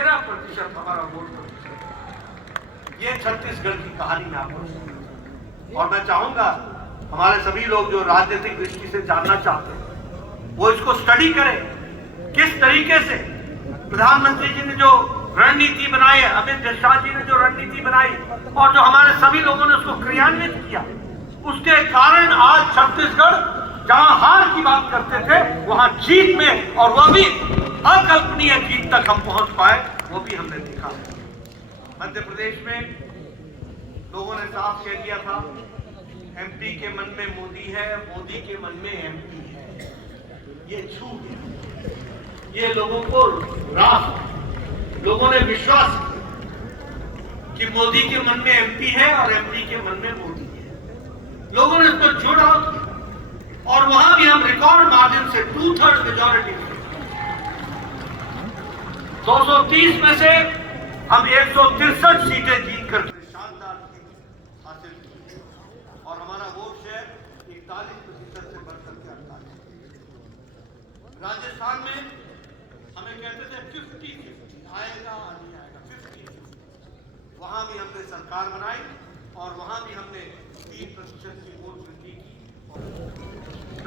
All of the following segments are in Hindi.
13% हमारा वोट प्रतिशत। ये छत्तीसगढ़ की कहानी में आपको सुनाऊंगा। और मैं चाहूंगा हमारे सभी लोग जो राजनीतिक दृष्टि से जानना चाहते हैं वो इसको स्टडी करें, किस तरीके से प्रधानमंत्री जी ने जो रणनीति बनाई है, अमित शाह जी ने जो रणनीति बनाई और जो हमारे सभी लोगों ने उसको क्रियान्वित किया, उसके कारण आज छत्तीसगढ़ जहां हार की बात करते थे वहां जीत में, और वह भी अकल्पनीय जीत तक हम पहुंच पाए, वो भी हमने देखा। मध्य प्रदेश में लोगों ने साफ कह दिया था, एमपी के मन में मोदी है, मोदी के मन में एमपी है। ये छू गया, ये लोगों को लोगों ने विश्वास किया कि मोदी के मन में एमपी है और एमपी के मन में मोदी है। लोगों ने इसको जोड़ा और वहां भी हम रिकॉर्ड मार्जिन से 2/3 मेजॉरिटी 230 में से हम 163 सीटें जीतकर शानदार जीत हासिल की और हमारा वोट शेयर 41% से बढ़कर के 48। राजस्थान में हमें कहते थे 50-50 आएगा नहीं आएगा, 50-50। वहां भी हमने सरकार बनाई और वहां भी हमने 3% की वोट वृद्धि की।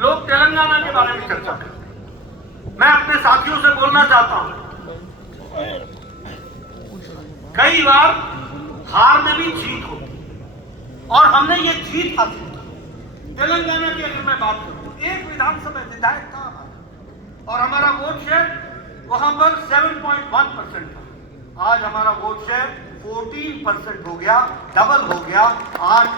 लोग तेलंगाना के बारे में चर्चा करते हैं, मैं अपने साथियों से बोलना चाहता हूं, कई बार हार में भी जीत होती और हमने ये जीत हासिल की। तेलंगाना की अगर मैं बात करूं, एक विधानसभा विधायक था और हमारा वोट शेयर वहां पर 7.1% था। आज हमारा वोट शेयर 14% हो गया, डबल हो गया। 8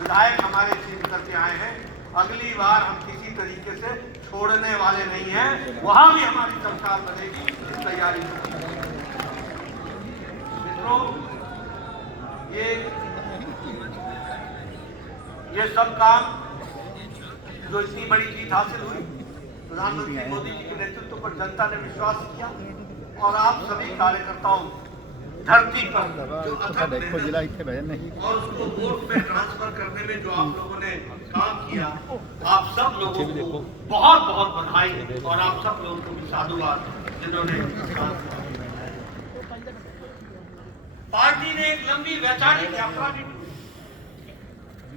विधायक हमारे जीत करके आए हैं। अगली बार हम किसी तरीके से छोड़ने वाले नहीं हैं, वहां भी हमारी सरकार बनेगी, इस तैयारी मित्रों। ये सब काम जो इतनी बड़ी जीत हासिल हुई, प्रधानमंत्री मोदी जी के नेतृत्व पर जनता ने विश्वास किया और आप सभी कार्यकर्ताओं धरती पर जो अथक मेहनत और उसको वोट में ट्रांसफर करने में जो आप लोगों ने काम किया, आप सब लोगों को बहुत बहुत बधाई और आप सब लोगों को भी साधुवाद जिन्होंने काम किया। पार्टी ने एक लंबी वैचारिक यात्रा भी की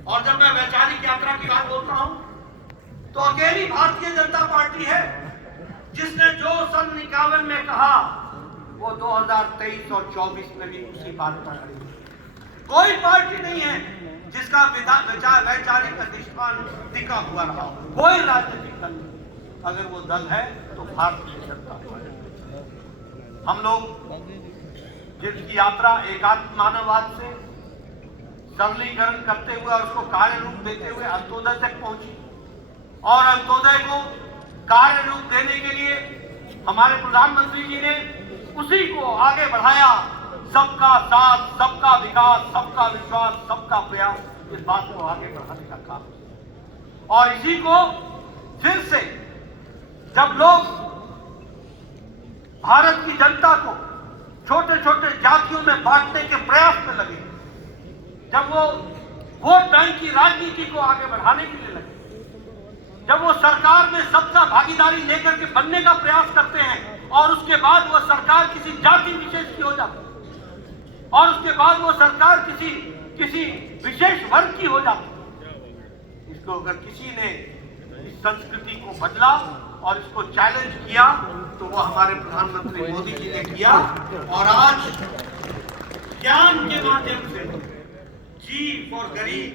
और जब मैं वैचारिक यात्रा की बात बोलता हूं तो अकेली भारतीय जनता पार्टी है जिसने जो सन 51 में कहा वो 2023 और 24 में भी उसी बात पर खड़ी। कोई पार्टी नहीं है जिसका वैचारिक अधिष्ठान टिका हुआ रहा। कोई राजनीतिक दल अगर वो दल है तो भारतीय जनता पार्टी। हम लोग जिसकी यात्रा एकात्म मानववाद से सरलीकरण करते हुए और उसको कार्य रूप देते हुए अंत्योदय तक पहुंची और अंत्योदय को कार्य रूप देने के लिए हमारे प्रधानमंत्री जी ने उसी को आगे बढ़ाया। सबका साथ, सबका विकास, सबका विश्वास, सबका प्रयास, इस बात को आगे बढ़ाने का काम। और इसी को फिर से जब लोग भारत की जनता को छोटे छोटे जातियों में बांटने के प्रयास में लगे, जब वो वोट बैंक की राजनीति को आगे बढ़ाने के लिए लगे, जब वो सरकार में सबका भागीदारी लेकर के बनने का प्रयास करते हैं और उसके बाद वो सरकार किसी जाति विशेष की हो जाती है और उसके बाद वो सरकार किसी विशेष वर्ग की हो जाती है। इसको अगर किसी ने इस संस्कृति को बदला और इसको चैलेंज किया तो वो हमारे प्रधानमंत्री मोदी जी ने किया। और आज ज्ञान के माध्यम से जी फॉर गरीब,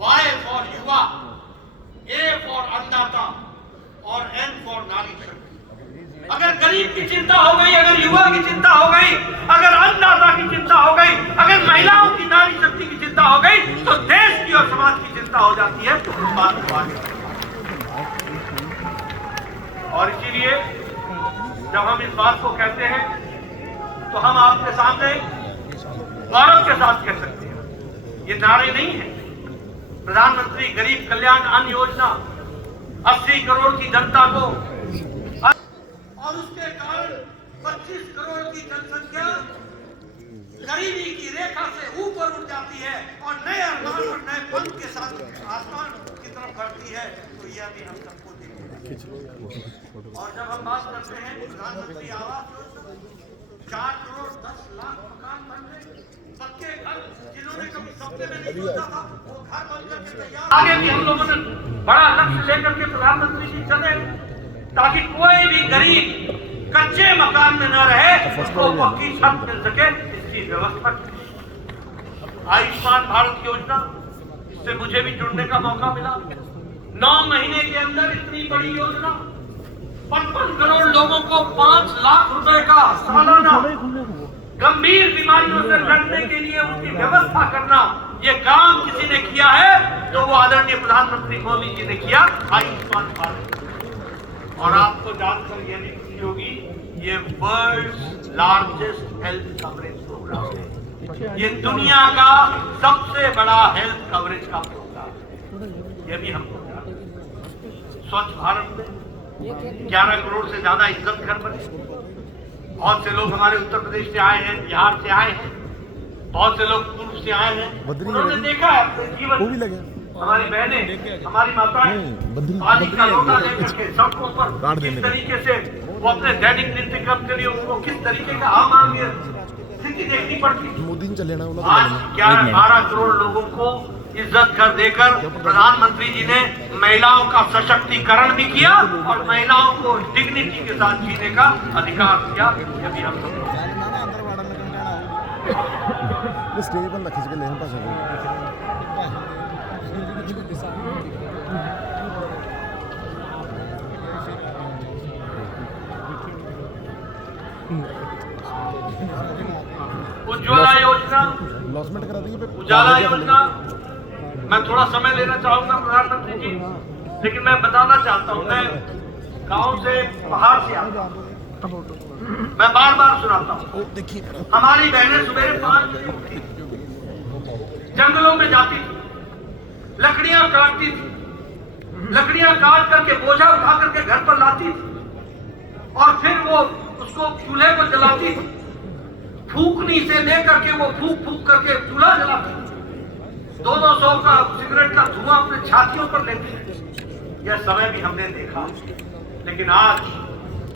वाई फॉर युवा, ए फॉर अन्नदाता और एन फॉर नारी शक्ति। अगर गरीब की चिंता हो गई, अगर युवा की चिंता हो गई, अगर अन्नदाता की चिंता हो गई, अगर महिलाओं की नारी शक्ति की चिंता हो गई तो देश की और समाज की चिंता हो जाती है। तो इस बात को आगे और इसीलिए जब हम इस बात को कहते हैं तो हम आपके सामने गौरव के साथ कह सकते हैं, ये नारे नहीं है। प्रधानमंत्री गरीब कल्याण अन्न योजना 80 करोड़ की जनता को और उसके कारण 25 करोड़ की जनसंख्या गरीबी की रेखा से ऊपर उठ जाती है और नए अरमान और नए पन के साथ आसमान की तरफ बढ़ती है। तो यह भी हम सबको देखते हैं। और जब हम बात करते हैं प्रधानमंत्री आवास योजना, 4 करोड़ 10 लाख मकान बन रहे, पक्के घर जिन्होंने कभी सपने में नहीं सोचा था वो घर बनकर के तैयार। आगे भी हम लोगों ने बड़ा लक्ष्य लेकर के प्रधानमंत्री जी चले, ताकि कोई भी गरीब कच्चे मकान में न रहे, उसको पक्की छत मिल सके, इसकी व्यवस्था की। आयुष्मान भारत योजना, इससे मुझे भी जुड़ने का मौका मिला। 9 महीने के अंदर इतनी बड़ी योजना, 55 करोड़ लोगों को 5 लाख रुपए का सालाना गंभीर बीमारियों से लड़ने के लिए उनकी व्यवस्था करना, ये काम किसी ने किया है तो वो आदरणीय प्रधानमंत्री मोदी जी ने किया, आयुष्मान भारत। और आपको जानकर ये भी खुशी होगी, ये world largest health coverage programme है। ये दुनिया का सबसे बड़ा हेल्थ कवरेज का प्रोग्राम है। ये भी हमको स्वच्छ भारत में 11 करोड़ से ज्यादा इज्जत घर बने। बहुत से लोग हमारे उत्तर प्रदेश से आए हैं, बिहार से आए हैं, बहुत से लोग पूर्व से आए हैं। उन्होंने देखा है अपने जीवन, हमारी बहनें, हमारी माताएं पानी का लोटा लेकर के सड़कों पर किस तरीके से वो अपने दैनिक नित्यक्रम के लिए उनको किस तरीके का अमानवीय स्थिति देखनी पड़ती। आज 11-12 करोड़ लोगों को इज्जत कर देकर प्रधानमंत्री जी ने महिलाओं का सशक्तिकरण भी किया और महिलाओं को डिग्निटी के साथ जीने का अधिकार दिया। ये भी हम स्टेज पर खींच के ले उज्ज्वला योजना, लॉन्चमेंट करा दी। उजाला योजना, मैं थोड़ा समय लेना चाहूंगा प्रधानमंत्री जी, लेकिन मैं बताना चाहता हूं, मैं गांव से पहाड़ से आता हूं, मैं बार बार सुनाता हूं। हमारी बहनें सुबह 5 बजे उठती, जंगलों में जाती थी, लकड़ियां काटती थी, लकड़ियां काट करके बोझा उठा करके घर पर लाती थी और फिर वो उसको चूल्हे को जलाती थी। फूकनी से लेकर के वो फूक फूक करके चूल्हा जलाती थी। 200 का सिगरेट का धुआं अपने छातियों पर लेती है। यह समय भी हमने देखा, लेकिन आज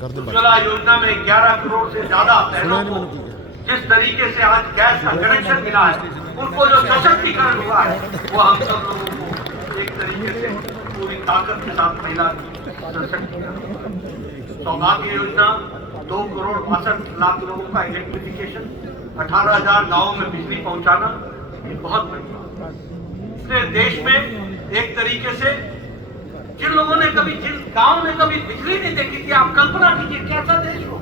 उज्ज्वला योजना में 11 करोड़ से ज्यादा बहनों को जिस तरीके से आज गैस का कनेक्शन मिला है, उनको जो सशक्तिकरण हुआ है, वो हम सब लोगों को एक तरीके से पूरी ताकत के साथ महिला सशक्तिकरण। सौभाग्य योजना 2 करोड़ 62 लाख लोगों का इलेक्ट्रिफिकेशन, 18,000 गाँवों में बिजली पहुंचाना, ये बहुत बड़ी बात है। देश में एक तरीके से जिन लोगों ने कभी, जिन गांव में कभी बिजली नहीं देखी थी, आप कल्पना कीजिए कैसा देश हो,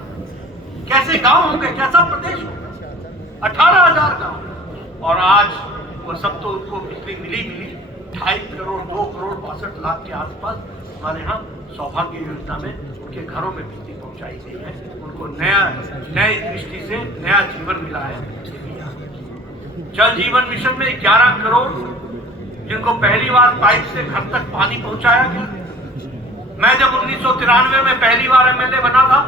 कैसे गांव होंगे, कैसा प्रदेश हो। 18,000 गांव, और आज वो सब तो उनको बिजली मिली 2.5 करोड़ 2 करोड़ 62 लाख के आसपास हमारे यहाँ सौभाग्य योजना में उनके घरों में बिजली पहुंचाई गई है। उनको नई दृष्टि से नया जीवन मिला है। जल जीवन मिशन में 11 करोड़ जिनको पहली बार पाइप से घर तक पानी पहुंचाया गया। मैं जब 1993 में पहली बार एमएलए बना था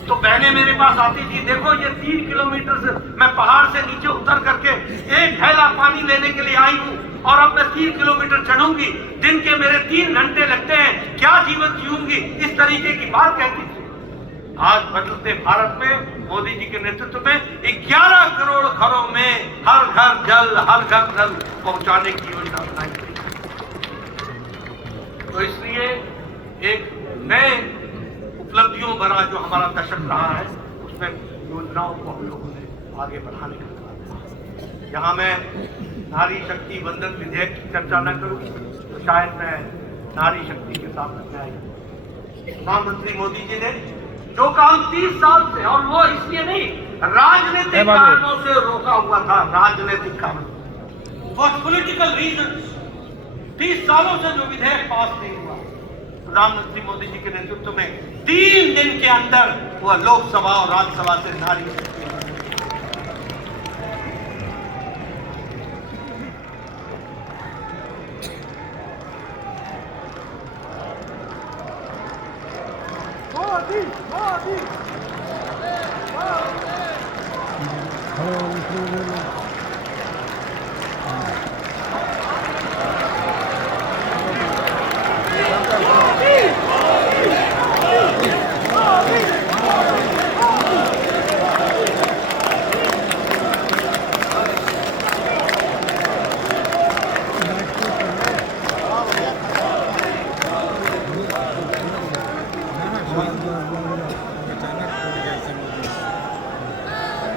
तो बहनें मेरे पास आती थी, देखो ये 3 किलोमीटर से मैं पहाड़ से नीचे उतर करके एक थैला पानी लेने के लिए आई हूँ और अब मैं 3 किलोमीटर चढ़ूंगी, दिन के मेरे 3 घंटे लगते हैं, क्या जीवन जीऊंगी, इस तरीके की बात कहती थी। आज बदलते भारत में मोदी जी के नेतृत्व में 11 करोड़ घरों में हर घर जल, हर घर नल पहुंचाने की योजना बनाई गई। तो इसलिए एक नए उपलब्धियों भरा जो हमारा दशक रहा है, उसमें योजनाओं को हम लोगों ने आगे बढ़ाने का काम। यहाँ मैं नारी शक्ति वंदन विधेयक की चर्चा न करूं तो शायद मैं नारी शक्ति के साथ प्रधानमंत्री मोदी जी ने जो काम 30 साल से, और वो इसलिए नहीं, राजनीतिक कारणों से रोका हुआ था, राजनीतिक कारण, फॉर पॉलिटिकल रीजंस 30 सालों से जो विधेयक पास नहीं हुआ, प्रधानमंत्री मोदी जी के नेतृत्व में 3 दिन के अंदर वह लोकसभा और राज्यसभा से नारी शक्ति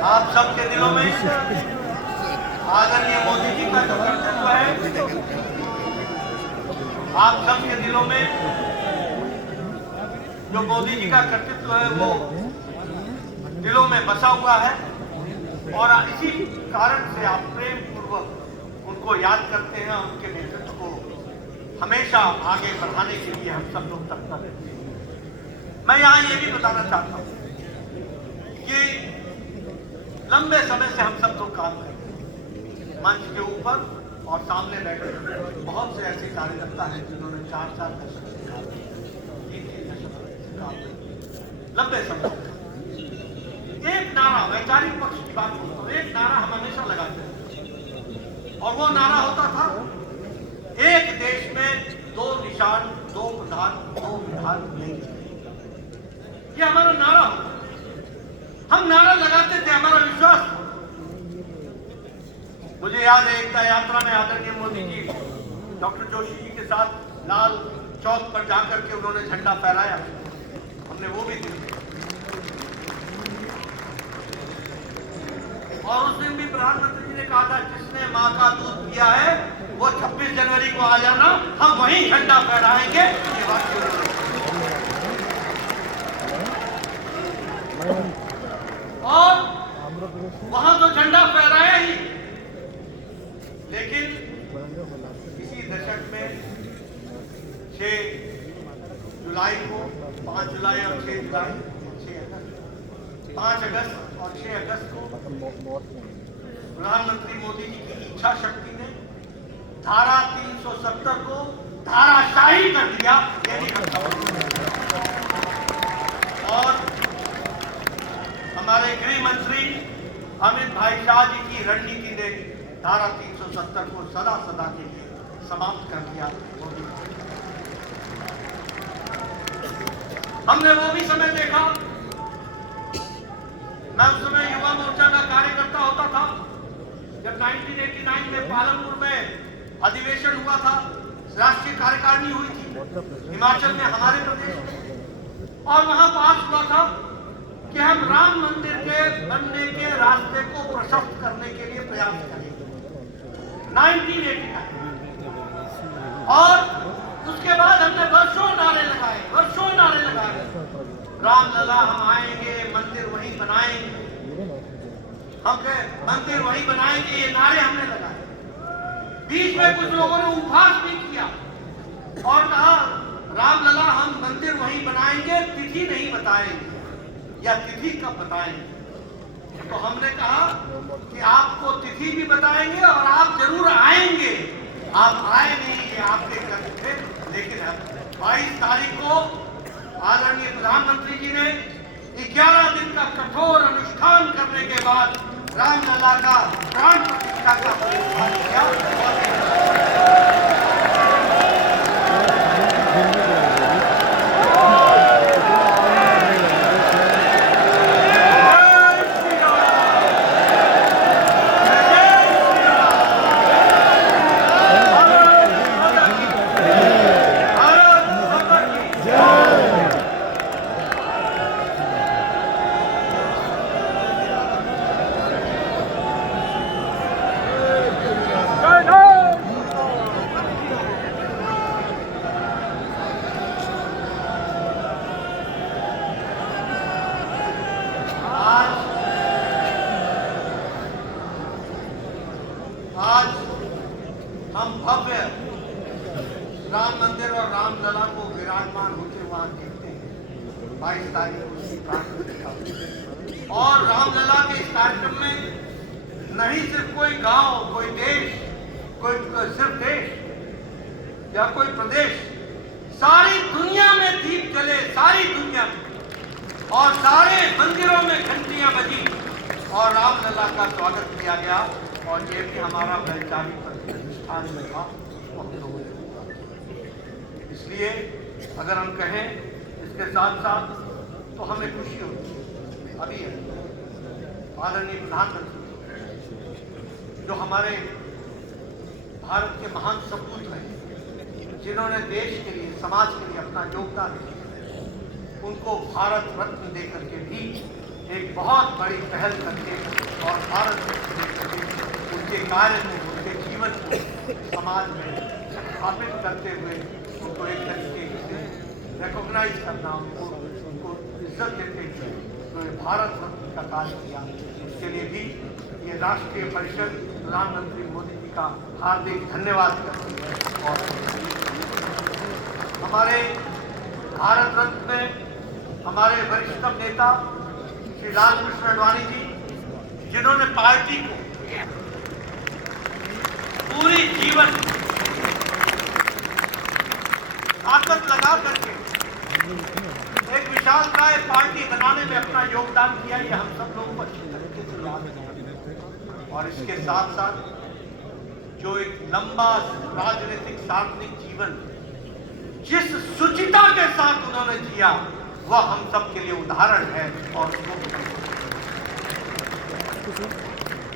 आप सबके दिलों में आदरणीय मोदी जी का जो कर्तव्य है, आप सबके दिलों में जो मोदी जी का कर्तव्य है वो दिलों में बसा हुआ है और इसी कारण से आप प्रेम पूर्वक उनको याद करते हैं। उनके नेतृत्व को हमेशा आगे बढ़ाने के लिए हम सब लोग तत्पर रहते हैं। मैं यहाँ ये भी बताना चाहता हूँ कि लंबे समय से हम सब लोग काम कर रहे हैं। मंच के ऊपर और सामने बैठे बहुत से ऐसे कार्यकर्ता हैं जिन्होंने 4-4 दशक से काम किया, 3-3 दशक से काम किया, लंबे समय। एक नारा, वैचारिक पक्ष की बात करता हूँ, एक नारा हम हमेशा लगाते हैं और वो नारा होता था, एक देश में 2 निशान, 2 प्रधान, 2 विधान नहीं। ये हमारा नारा होता, हम नारा लगाते थे, हमारा विश्वास था। मुझे याद है एकता यात्रा में आदरणीय मोदी जी डॉक्टर जोशी जी के साथ लाल चौक पर जाकर के उन्होंने झंडा फहराया, हमने वो भी देखा। और उस दिन भी प्रधानमंत्री जी ने कहा था, जिसने मां का दूध पिया है वो 26 जनवरी को आ जाना, हम वहीं झंडा फहराएंगे। ये बात और वहां तो झंडा फहराया ही, लेकिन इसी दशक में 6 जुलाई को, 5 जुलाई और 6 जुलाई, 5 अगस्त और 6 अगस्त को प्रधानमंत्री मोदी जी की इच्छा शक्ति ने धारा 370 को धाराशाही कर दिया। ये नहीं करता। और हमारे गृह मंत्री अमित भाई शाह जी की रणनीति ने धारा 370 को सदा सदा के लिए समाप्त कर दिया। हमने वो भी समय देखा, मैं उस समय युवा मोर्चा का कार्यकर्ता होता था जब 1989 में पालमपुर में अधिवेशन हुआ था, राष्ट्रीय कार्यकारिणी हुई थी हिमाचल में, हमारे प्रदेश में, और वहां पास हुआ था कि हम राम मंदिर के बनने के रास्ते को प्रशस्त करने के लिए प्रयास करेंगे, 1989। और उसके बाद हमने वर्षों नारे लगाए, राम लला हम आएंगे, मंदिर वहीं बनाएंगे, हम मंदिर वहीं बनाएंगे, ये नारे हमने लगाए। बीच में कुछ लोगों ने उपहास भी किया और कहा, राम लला हम मंदिर वहीं बनाएंगे, तिथि नहीं बताएंगे, या तिथि कब बताएंगे। तो हमने कहा कि आपको तिथि भी बताएंगे और आप जरूर आएंगे। आप आए नहीं, ये आपके कर्म थे, लेकिन 22 तारीख को आदरणीय प्रधानमंत्री जी ने 11 दिन का कठोर अनुष्ठान करने के बाद रामलला का प्राण प्रतिष्ठा का अनुष्ठान किया। आज हम भव्य राम मंदिर और रामलला को विराजमान होते वहां देखते हैं। 22 तारीख को उसकी प्राण प्रतिष्ठा और रामलला के इस कार्यक्रम में नहीं सिर्फ कोई गांव, कोई देश, कोई सिर्फ देश या कोई प्रदेश, सारी दुनिया में दीप जले, सारी दुनिया में, और सारे मंदिरों में घंटियां बजी और रामलला का स्वागत किया गया। और ये भी हमारा वैचारिक प्रतिष्ठान में था, इसलिए अगर हम कहें इसके साथ साथ तो हमें खुशी होती है। अभी आदरणीय प्रधानमंत्री जो हमारे भारत के महान सपूत रहे, जिन्होंने देश के लिए, समाज के लिए अपना योगदान दिया, उनको भारत रत्न देकर के भी एक बहुत बड़ी पहल करके और भारत के उनके कार्य को, उनके जीवन को समाज में स्थापित करते हुए उनको एक तरीके से रिकॉग्नाइज करना, उनको इज्जत देते हुए उन्होंने भारत रत्न का कार्य किया। इसके लिए भी ये राष्ट्रीय परिषद प्रधानमंत्री मोदी जी का हार्दिक धन्यवाद करती है। और हमारे भारत रत्न में हमारे वरिष्ठतम नेता श्री लालकृष्ण आडवाणी जी, जिन्होंने पार्टी को पूरी जीवन ताकत लगा करके एक विशालकाय पार्टी बनाने में अपना योगदान किया, ये हम सब लोगों को अच्छी तरीके से याद है। और इसके साथ साथ जो एक लंबा राजनीतिक सार्वजनिक जीवन जिस शुचिता के साथ उन्होंने जिया, वह हम सब के लिए उदाहरण है।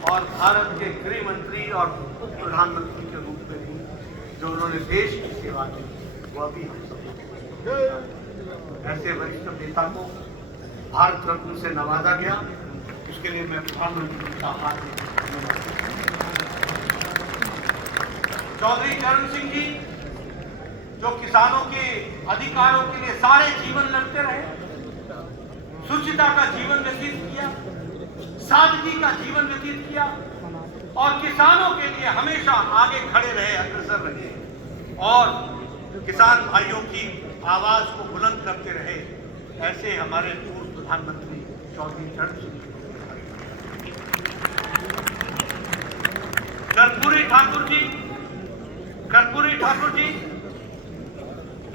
और भारत के गृह मंत्री और उप प्रधानमंत्री के रूप में भी जो उन्होंने देश की सेवा की, वह भी हम सब ऐसे वरिष्ठ नेता को भारत रत्न से नवाजा गया। इसके लिए मैं प्रधानमंत्री का हार्दिक चौधरी चरण सिंह जी, जो किसानों के अधिकारों के लिए सारे जीवन लड़ते रहे, शुचिता का जीवन व्यतीत किया, सादगी का जीवन व्यतीत किया और किसानों के लिए हमेशा आगे खड़े रहे, अग्रसर रहे और किसान भाइयों की आवाज को बुलंद करते रहे, ऐसे हमारे पूर्व प्रधानमंत्री चौधरी चरण सिंह। कर्पूरी ठाकुर जी,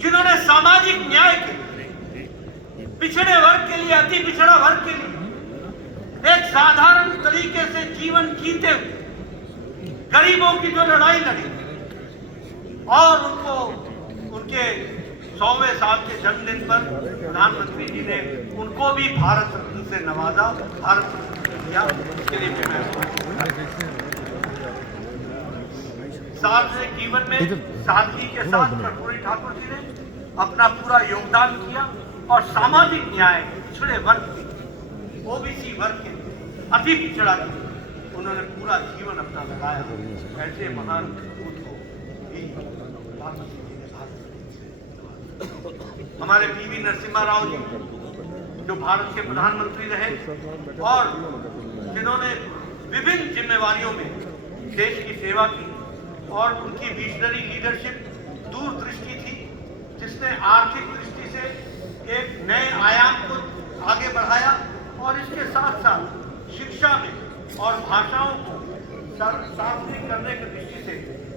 जिन्होंने सामाजिक न्याय के लिए, पिछड़े वर्ग के लिए, अति पिछड़ा वर्ग के लिए एक साधारण तरीके से जीवन जीते हुए गरीबों की जो लड़ाई लड़ी और उनको उनके 100वें साल के जन्मदिन पर प्रधानमंत्री जी ने उनको भी भारत रत्न से नवाजा, भारत रत्न दिया। इसके लिए भी मैं सार्वजनिक जीवन में सादगी के साथ कर्पूरी ठाकुर जी ने अपना पूरा योगदान किया और सामाजिक न्याय, पिछड़े वर्ग के, ओबीसी वर्ग के, अति पिछड़ा के, उन्होंने पूरा जीवन अपना लगाया। ऐसे महान पूत को भी प्रधानमंत्री जी ने भारत। हमारे पीवी नरसिम्हा राव जी, जो भारत के प्रधानमंत्री रहे और जिन्होंने विभिन्न जिम्मेवारियों में देश की सेवा की और उनकी विजनरी लीडरशिप, दूरदृष्टि थी, जिसने आर्थिक दृष्टि से एक नए आयाम को आगे बढ़ाया और इसके साथ साथ शिक्षा में और भाषाओं को सार्वजनिक करने की दृष्टि से,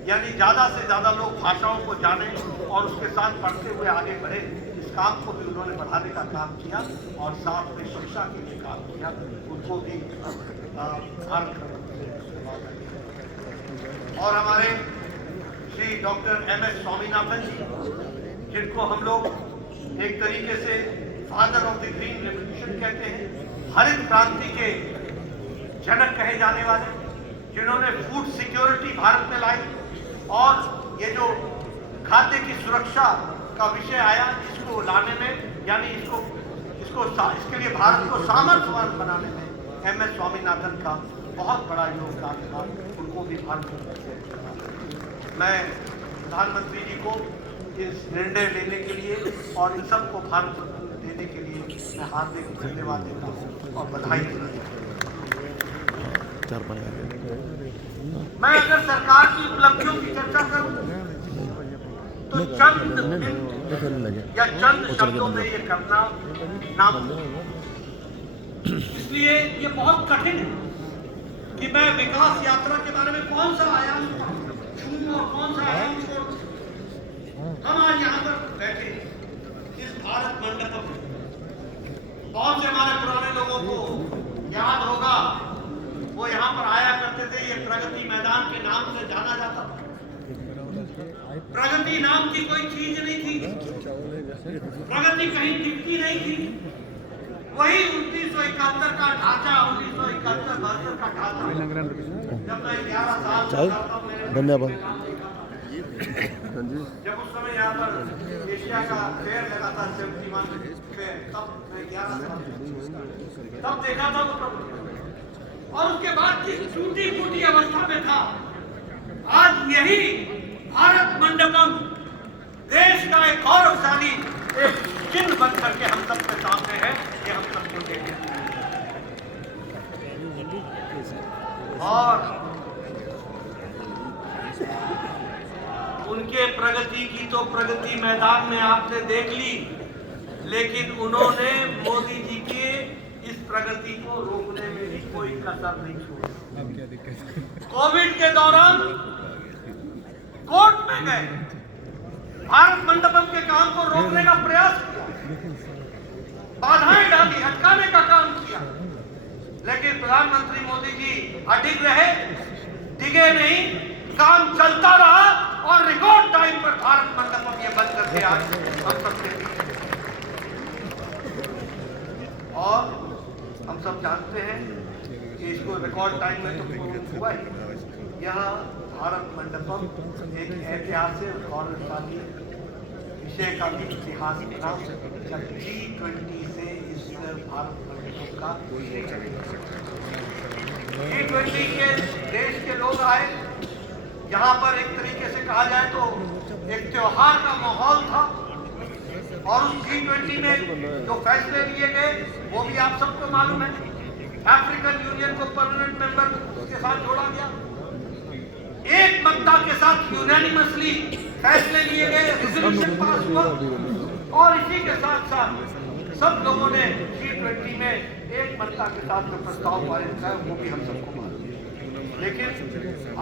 यानी ज्यादा से ज्यादा लोग भाषाओं को जाने और उसके साथ पढ़ते हुए आगे बढ़े, इस काम को भी उन्होंने बढ़ाने का काम किया और साथ में शिक्षा के लिए काम किया। उनको भी भारत और हमारे श्री डॉक्टर MS स्वामीनाथन जी, जिनको हम लोग एक तरीके से father of the green revolution कहते हैं, हरित क्रांति के जनक कहे जाने वाले, जिन्होंने फूड सिक्योरिटी भारत में लाई और ये जो खाद्य की सुरक्षा का विषय आया, इसको लाने में, यानी इसके लिए भारत को सामर्थ्यवान बनाने में MS स्वामीनाथन का बहुत बड़ा योगदान था। उनको भी भारत। मैं प्रधानमंत्री जी को इस निर्णय लेने के लिए और इन सबको भारत रत्न देने के लिए मैं हार्दिक धन्यवाद देता हूँ और बधाई देता हूँ। मैं अगर सरकार की उपलब्धियों की चर्चा करूं तो चंद या चंद शब्दों में ये करना नामुमकिन, इसलिए ये बहुत कठिन है कि मैं विकास यात्रा के बारे में कौन सा आयाम छूं और कौन सा आयाम छोड़ूं। हम आज यहाँ पर बैठे इस भारत मंडप में, बहुत से हमारे पुराने लोगों को याद होगा, वो यहाँ पर आया करते थे। ये प्रगति मैदान के नाम से जाना जाता था। प्रगति नाम की कोई चीज नहीं थी, प्रगति कहीं दिखती नहीं थी। वही 1971 का ढांचा, 1971-72 का ढांचा। जब मैं 11 साल का धन्यवाद। जब उस समय यहाँ पर एशिया का फेयर लगा था 71 पे, तब मैं 11 साल तब देखा था वो प्रभु, और उसके बाद जिस टूटी फूटी अवस्था में था, आज यही भारत मंडपम देश का एक गौरवशाली एक चिन्ह बन करके हम सबके सामने है, ये हम सबको देखें। और उनके प्रगति की तो प्रगति मैदान में आपने देख ली, लेकिन उन्होंने मोदी जी के इस प्रगति को रोकने में भी कोई कसर नहीं छोड़ी। कोविड के दौरान कोर्ट में गए, भारत मंडपम के काम को रोकने का प्रयास किया, बाधाएं डाली, अटकाने का काम किया, लेकिन प्रधानमंत्री मोदी जी अडिग रहे, डिगे नहीं, काम चलता रहा और रिकॉर्ड टाइम पर भारत मंडपम ये बंद करके आज हम सबसे और हम सब जानते हैं कि इसको रिकॉर्ड टाइम में तो पूर्ण हुआ ही। यह भारत मंडपम एक ऐतिहासिक और गौरवशाली विषय का भी इतिहास बना जब G20 से इस भारत मंडपम का G20 के देश के लोग आए, यहाँ पर एक तरीके से कहा जाए तो एक त्योहार का माहौल था, और उस G20 में जो फैसले लिए गए वो भी आप सबको मालूम है। अफ्रीकन यूनियन को परमानेंट मेंबर उसके साथ जोड़ा गया, एक मत्ता के साथ यूनानिमसली फैसले लिए गए, रेजोल्यूशन पास हुआ, और इसी के साथ साथ सब लोगों ने G20 में एक मत्ता के साथ जो प्रस्ताव पारित किया वो भी हम सबको मालूम है। लेकिन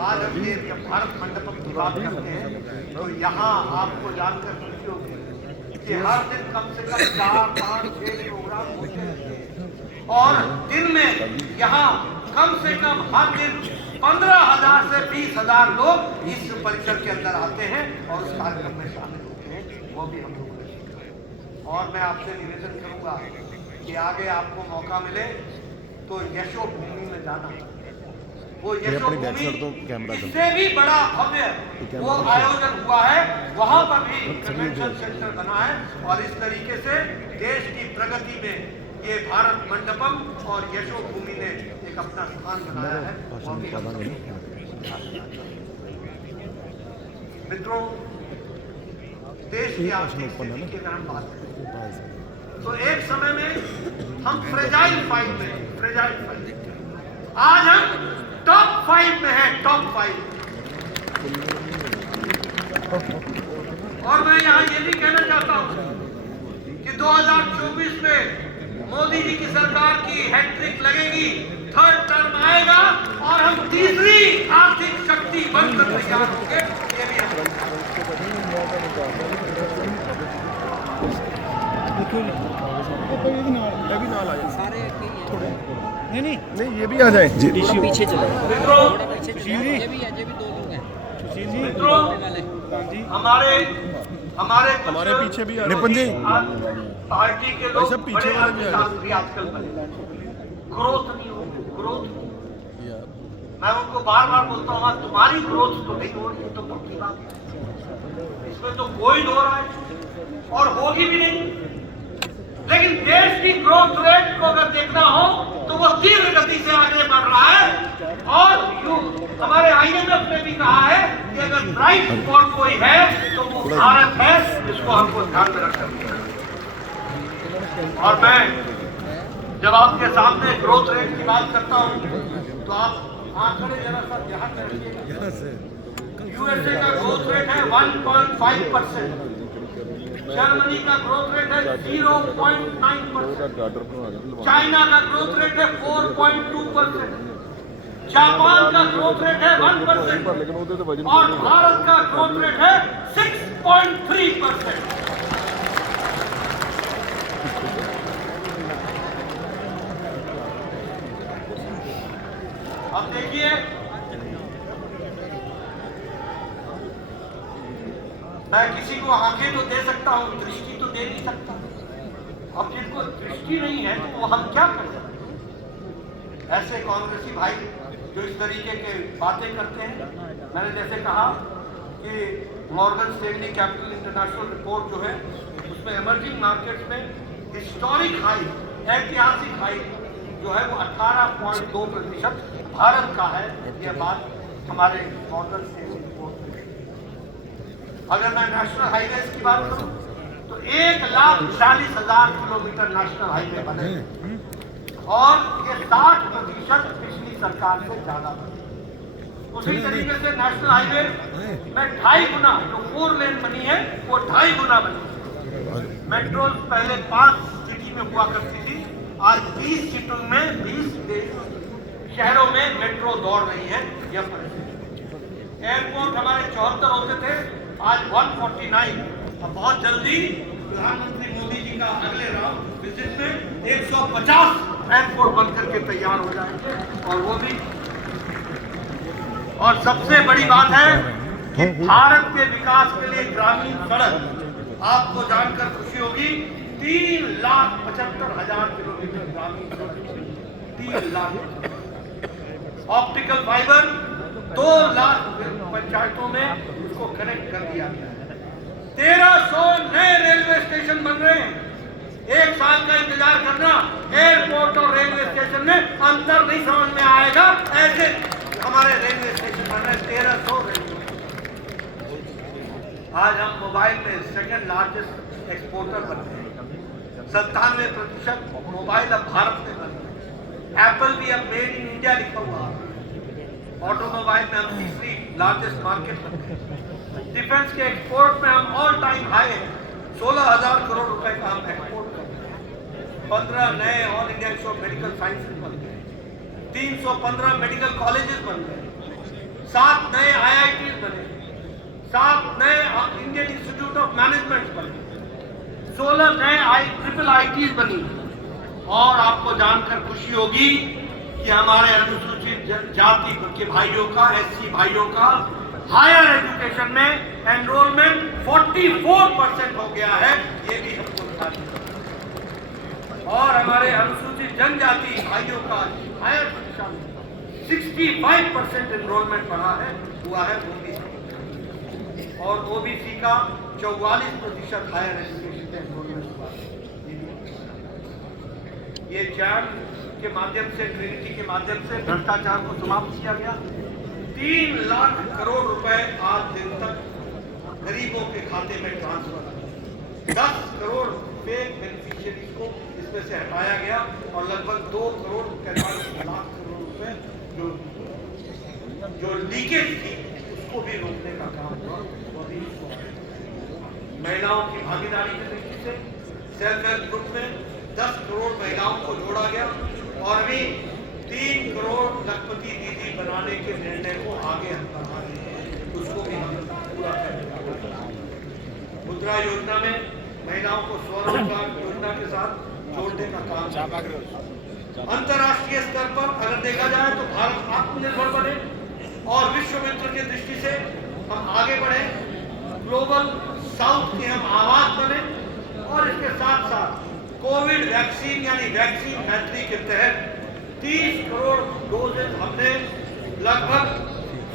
आज हम ये जब भारत मंडपम की बात करते हैं तो यहाँ आपको जानकर खुशी होगी कि हर दिन कम से कम 4, 5, 6 प्रोग्राम होते हैं, और दिन में यहाँ कम से कम हर दिन 15,000 से 20,000 लोग इस परिसर के अंदर आते हैं और उस कार्यक्रम में शामिल होते हैं, वो भी हम लोगों ने सीखा। और मैं आपसे निवेदन करूंगा कि आगे आपको मौका मिले तो यशोभूमि में जाना, वो यशोभूमि इससे भी बड़ा भव्य वो आयोजन हुआ है, वहां पर भी कन्वेंशन सेंटर बना है, और इस तरीके से देश की प्रगति में ये भारत मंडपम और यशोभूमि ने एक अपना स्थान बनाया है। मित्रों, देश की आर्थिक स्थिति की अगर हम बात करें तो एक समय में हम फ्रेजाइल 5 में, आज हम टॉप 5 में है, टॉप 5। और मैं यहाँ ये भी कहना चाहता हूँ कि 2024 में मोदी जी की सरकार की हैट्रिक लगेगी, थर्ड टर्म आएगा और हम तीसरी आर्थिक शक्ति बनकर तैयार होंगे। ये भी नहीं ये भी आ जाए जी, पीछे चले ये भी दो लोग हैं। मित्रों, हमारे पीछे भी निपुण जी, पार्टी के लोग सब पीछे वाले भी भी आजकल बने, ग्रोथ नहीं हो, ग्रोथ। मैं उनको बार बार बोलता हूँ तुम्हारी ग्रोथ तो नहीं हो रही, तो पक्की बात है, इसमें तो कोई दो राय और होगी भी नहीं। लेकिन देश की ग्रोथ रेट को अगर देखना हो तो वो तीव्र गति से आगे बढ़ रहा है, और हमारे IMF ने भी कहा है कि अगर ब्राइट स्पॉट कोई है तो वो भारत है, इसको हमको ध्यान में रखना। और मैं जब आपके सामने ग्रोथ रेट की बात करता हूँ तो आप आंकड़े जरा सा ध्यान में रखिएगा। USA का ग्रोथ रेट है 1.5%, जर्मनी का ग्रोथ रेट है 0.9%, चाइना का ग्रोथ रेट है 4.2%, जापान का ग्रोथ रेट है 1%, और भारत का ग्रोथ रेट है 6.3%। अब देखिए, मैं किसी को आंखें तो दे सकता हूँ, दृष्टि तो दे नहीं सकता। अब जिनको दृष्टि नहीं है तो वो हम क्या कर सकते हैं? ऐसे कांग्रेसी भाई जो इस तरीके के बातें करते हैं, मैंने जैसे कहा कि Morgan Stanley capital international report जो है उसमें इमर्जिंग मार्केट्स में हिस्टोरिक हाई, ऐतिहासिक हाई जो है वो 18.2% भारत का है। यह बात हमारे मॉडल से रिपोर्ट में। अगर मैं नेशनल हाईवेज की बात करूं तो 1,40,000 किलोमीटर नेशनल हाईवे बने और ये 60% पिछली सरकार से ज्यादा बने। उसी तरीके से नेशनल हाईवे में 2.5 गुना जो 4 लेन बनी है वो 2.5 गुना बनी। मेट्रो पहले 5 सिटी में हुआ करती थी, आज 20 सिटियों में 20 शहरों में मेट्रो दौड़ रही है। यह परिस्थिति। एयरपोर्ट हमारे 74 होते थे, आज 149। अब बहुत जल्दी प्रधानमंत्री मोदी जी का अगले राउंड विजिट में 150 एयरपोर्ट बनकर के तैयार हो जाएंगे। और वो भी, और सबसे बड़ी बात है कि भारत के विकास के लिए ग्रामीण सड़क, आपको जानकर खुशी होगी, 3,75,000 किलोमीटर ग्रामीण सड़क, 3 लाख। ऑप्टिकल फाइबर 2 लाख पंचायतों में उसको कनेक्ट कर दिया गया है। 1300 नए रेलवे स्टेशन बन रहे हैं। 1 साल का इंतजार करना, एयरपोर्ट और रेलवे स्टेशन में अंतर नहीं समझ में आएगा, ऐसे हमारे रेलवे स्टेशन बन रहे हैं। 1300 रेलवे। आज हम मोबाइल में सेकंड लार्जेस्ट एक्सपोर्टर बन गए। 97% मोबाइल अब भारत में बन रहे। एप्पल भी अब मेड इन इंडिया लिखा हुआ है। ऑटोमोबाइल में हम तीसरी लार्जेस्ट मार्केट बन गए। डिफेंस के एक्सपोर्ट में हम ऑल टाइम हाई है। 16,000 करोड़ रुपए का हम एक्सपोर्ट कर रहे हैं। 15 नए all India institute of medical sciences बन गए। 315 मेडिकल कॉलेजेस बन गए। 7 नए IITs बने। 7 नए इंडियन इंस्टीट्यूट ऑफ मैनेजमेंट बने। 16 नए IIITs बनी। और आपको जानकर खुशी होगी कि हमारे अनुसूचित जाति के भाइयों का, SC भाइयों का हायर एजुकेशन में एनरोलमेंट 44% हो गया है। ये भी हमको बता दें। और हमारे अनुसूचित जनजाति भाइयों का हायर शिक्षा में 65% एनरोलमेंट बढ़ा है, हुआ है OBC। और OBC का 44% हायर एजुकेशन में एनरोलमेंट हुआ है। ये चैट के माध्यम से, ट्रिनिटी के माध्यम से भ्रष्टाचार को समाप्त किया गया। 3 लाख करोड़ रुपए आज दिन तक गरीबों के खाते में ट्रांसफर। 10 करोड़ फेक बेनिफिशियरीज को इसमें से हटाया गया और लगभग 2 करोड़ 45 लाख करोड़ रुपए जो लीकेज थी उसको भी रोकने का काम हुआ। महिलाओं की भागीदारी की दृष्टि से सेल्फ हेल्प ग्रुप में 10 करोड़ महिलाओं को जोड़ा गया और अभी 3 करोड़ लखपति दीदी बनाने के निर्णय को आगे हम बढ़ा रहे हैं, उसको भी हम पूरा करेंगे। मुद्रा योजना में महिलाओं को स्वरोजगार योजना के साथ जोड़ने का काम। अंतर्राष्ट्रीय स्तर पर अगर देखा जाए तो भारत आत्मनिर्भर बने और विश्व मित्र की दृष्टि से हम आगे बढ़े, ग्लोबल साउथ के हम आवाज बने। और इसके साथ साथ कोविड वैक्सीन यानी वैक्सीन मैत्री के तहत 30 करोड़ डोजेज हमने लगभग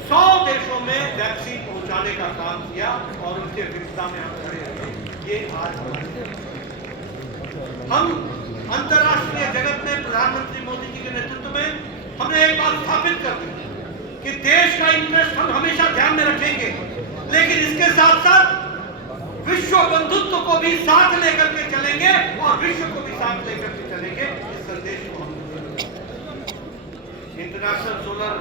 100 देशों में वैक्सीन पहुंचाने का काम किया और उनके विविधता में हम खड़े रहे। ये आज हम अंतर्राष्ट्रीय जगत में प्रधानमंत्री मोदी जी के नेतृत्व में हमने एक बात स्थापित कर दी कि देश का इंटरेस्ट हम हमेशा ध्यान में रखेंगे, लेकिन इसके साथ साथ विश्व बंधुत्व को भी साथ लेकर के चलेंगे और विश्व को भी साथ लेकर के चलेंगे। इस संदेश को हम इंटरनेशनल सोलर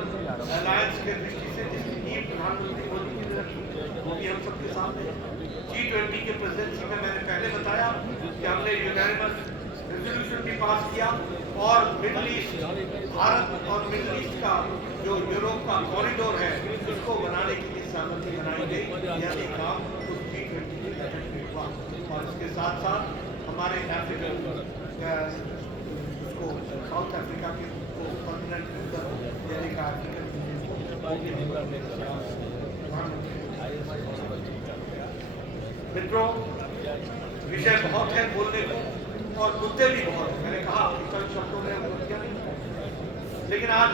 अलायंस के दृष्टि से जिसकी नींव प्रधानमंत्री मोदी जी ने रखी वो भी हम सबके सामने। G20 के प्रेसिडेंसी में मैंने पहले बताया कि हमने यूनानिमस रेजोल्यूशन भी पास किया और मिडिल ईस्ट, भारत और मिडिल ईस्ट का जो यूरोप का कॉरिडोर है उसको बनाने के लिए सहमति बनाई गई। यानी काम उस G20 की बैठक में हुआ। और इसके साथ साथ हमारे अफ्रीकन उसको साउथ अफ्रीका के कॉन्टिनेंट के अंदर यानी का मित्रों, विषय बहुत है बोलने को और मुद्दे भी बहुत है। मैंने कहा चंद शब्दों में किया नहीं, लेकिन आज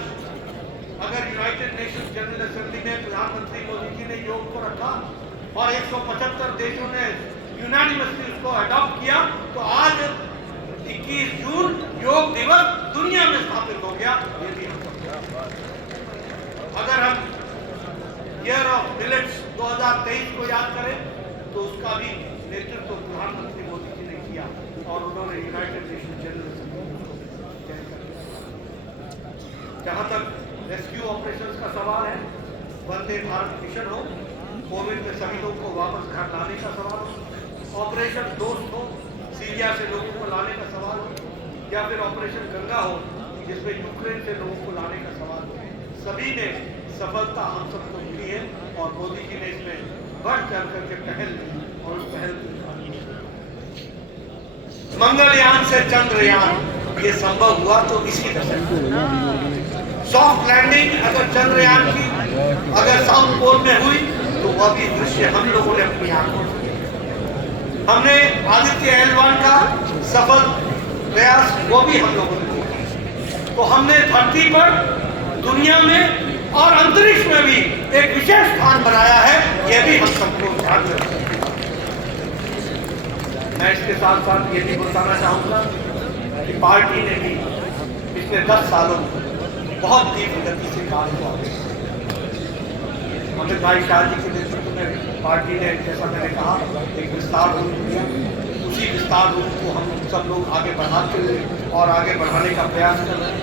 अगर यूनाइटेड नेशंस जनरल असेंबली में प्रधानमंत्री मोदी जी ने योग को रखा और 175 देशों ने यूनानिमसली उसको अडॉप्ट किया, तो आज 21 जून योग दिवस दुनिया में स्थापित हो गया। ये भी हम सब, अगर हम ईयर ऑफ मिलेट्स 2023 को याद करें तो उसका भी नेतृत्व प्रधानमंत्री मोदी जी ने किया और उन्होंने यूनाइटेड नेशन जनरल जहां तक रेस्क्यू ऑपरेशंस का सवाल है, वंदे भारत मिशन हो, कोविड में सभी लोगों को वापस घर लाने का सवाल हो, ऑपरेशन दोस्त हो, सीरिया से लोगों को लाने का सवाल हो, या फिर ऑपरेशन गंगा हो जिसमें यूक्रेन से लोगों को लाने का सवाल हो, सभी ने सफलता हम सबको मिली है और मोदी जी ने इसमें बढ़ चढ़ करके पहल की और उस पहल मंगलयान से चंद्रयान ये संभव हुआ तो इसी तरह सॉफ्ट लैंडिंग अगर चंद्रयान की अगर साउथ पोल में हुई तो वह भी दृश्य हम लोगों ने अपनी आंखों से, हमने आदित्य L1 का सफल प्रयास वो भी हम लोगों ने किया। तो हमने धरती पर, दुनिया में और अंतरिक्ष में भी एक विशेष स्थान बनाया है, यह भी हम सबको ध्यान में रखना। मैं इसके साथ साथ ये भी बताना चाहूंगा कि पार्टी ने भी पिछले 10 सालों में बहुत तीव्र गति से काम किया। अमित भाई शाह जी के नेतृत्व में पार्टी ने, जैसा मैंने कहा, एक विस्तार रूप दिया। उसी विस्तार रूप को हम सब लोग आगे बढ़ाते हुए और आगे बढ़ाने का प्रयास कर रहे हैं।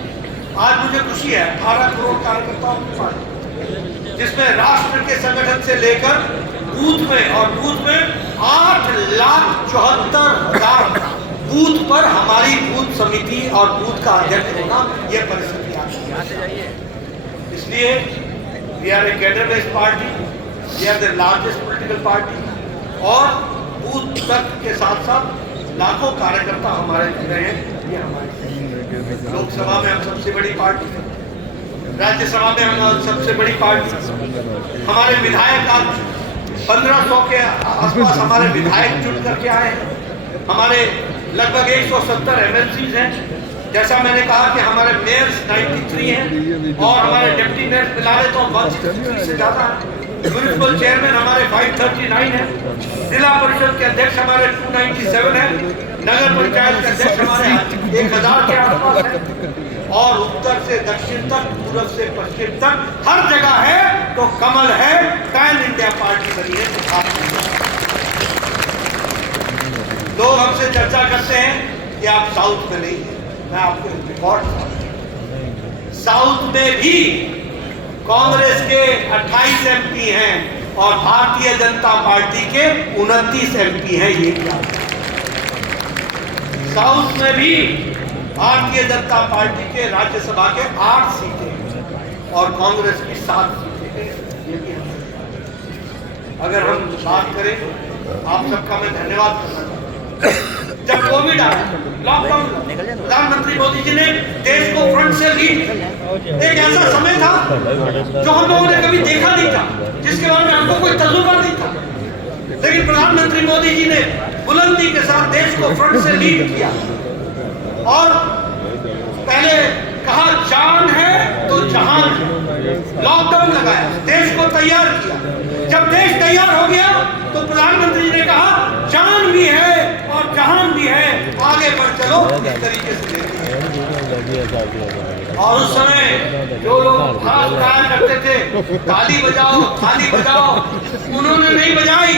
आज मुझे खुशी है 18 करोड़ कार्यकर्ताओं की पार्टी, जिसमें राष्ट्र के संगठन से लेकर बूथ में और बूथ में 8,74,000 बूथ पर हमारी बूथ समिति और बूथ का अध्यक्ष होना यह परिस्थिति आ गई। इसलिए we are a cadre based party, we are the largest political party और बूथ तक के साथ साथ लाखों कार्यकर्ता हमारे जुड़े हैं। ये हमारे लोकसभा में हम सबसे बड़ी पार्टी, राज्यसभा में हम सबसे बड़ी पार्टी, हमारे विधायक आज 1500 के आसपास हमारे विधायक जुट करके आए हैं। हमारे लगभग 170 MLCs हैं। जैसा मैंने कहा कि हमारे मेयर्स 93 हैं और हमारे डिप्टी मेयर्स मिला ले तो 163 से ज्यादा है। म्यूनिसिपल चेयरमैन हमारे 539 हैं। जिला परिषद के अध्यक्ष हमारे 297 हैं। नगर पंचायत के अध्यक्ष हमारे 1000 के आसपास हैं। और उत्तर से दक्षिण तक, पूर्व से पश्चिम तक हर जगह है तो कमल है। पैन इंडिया पार्टी बनी है। लोग हमसे चर्चा करते हैं कि आप साउथ में नहीं हैं। मैं आपको रिकॉर्ड, साउथ में भी कांग्रेस के 28 MP हैं और भारतीय जनता पार्टी के 29 MP हैं। ये क्या साउथ में भी भारतीय जनता पार्टी के राज्यसभा के 8 सीटें और कांग्रेस की 7 सीटें। ये भी हम, अगर हम बात करें, आप सबका मैं धन्यवाद करना चाहता हूं। जब कोविड आया, लॉकडाउन, प्रधानमंत्री मोदी जी ने देश को फ्रंट से लीड, एक ऐसा समय था जो हम लोगों ने कभी देखा नहीं था, जिसके बारे में हमको कोई तजुर्बा नहीं था, लेकिन प्रधानमंत्री मोदी जी ने बुलंदी के साथ देश को फ्रंट से लीड किया और पहले कहा जान है तो जहान है। लॉकडाउन लगाया, देश को तैयार किया। जब देश तैयार हो गया तो प्रधानमंत्री ने कहा जान भी है और जहान भी है, आगे बढ़ चलो। इस तरीके से और उस समय जो लोग हाथ उठाया करते थे, ताली बजाओ थाली बजाओ, उन्होंने नहीं बजाई,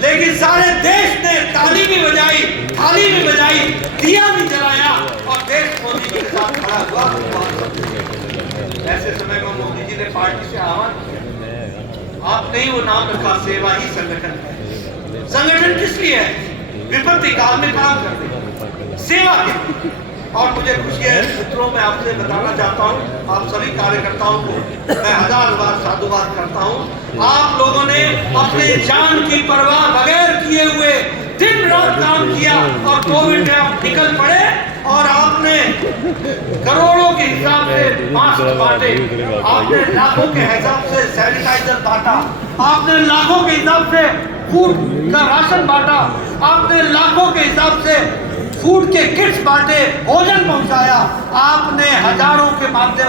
लेकिन सारे देश ने ताली भी बजाई, थाली भी बजाई, दिया भी जलाया और देश मोदी जी के साथ खड़ा हुआ। ऐसे समय में मोदी जी ने पार्टी से आह्वान किया, आपने ही वो नाम रखा, सेवा ही संगठन है। संगठन किस लिए है? विपत्ति काल में काम करने, सेवा के। और मुझे खुशी है मित्रों, मैं आपसे बताना चाहता हूँ, आप सभी कार्यकर्ताओं को मैं 1000 बार साधुवाद करता हूँ। आप लोगों ने अपने जान की परवाह बगैर किए हुए दिन रात काम किया और कोविड में आप निकल पड़े और आपने करोड़ों के हिसाब से मास्क बांटे, आपने लाखों के हिसाब से सैनिटाइजर बांटा, आपने लाखों के हिसाब से फूड का राशन बांटा, आपने लाखों के हिसाब से फूड के किट्स बांटे, भोजन पहुंचाया, आपने हजारों के माध्यम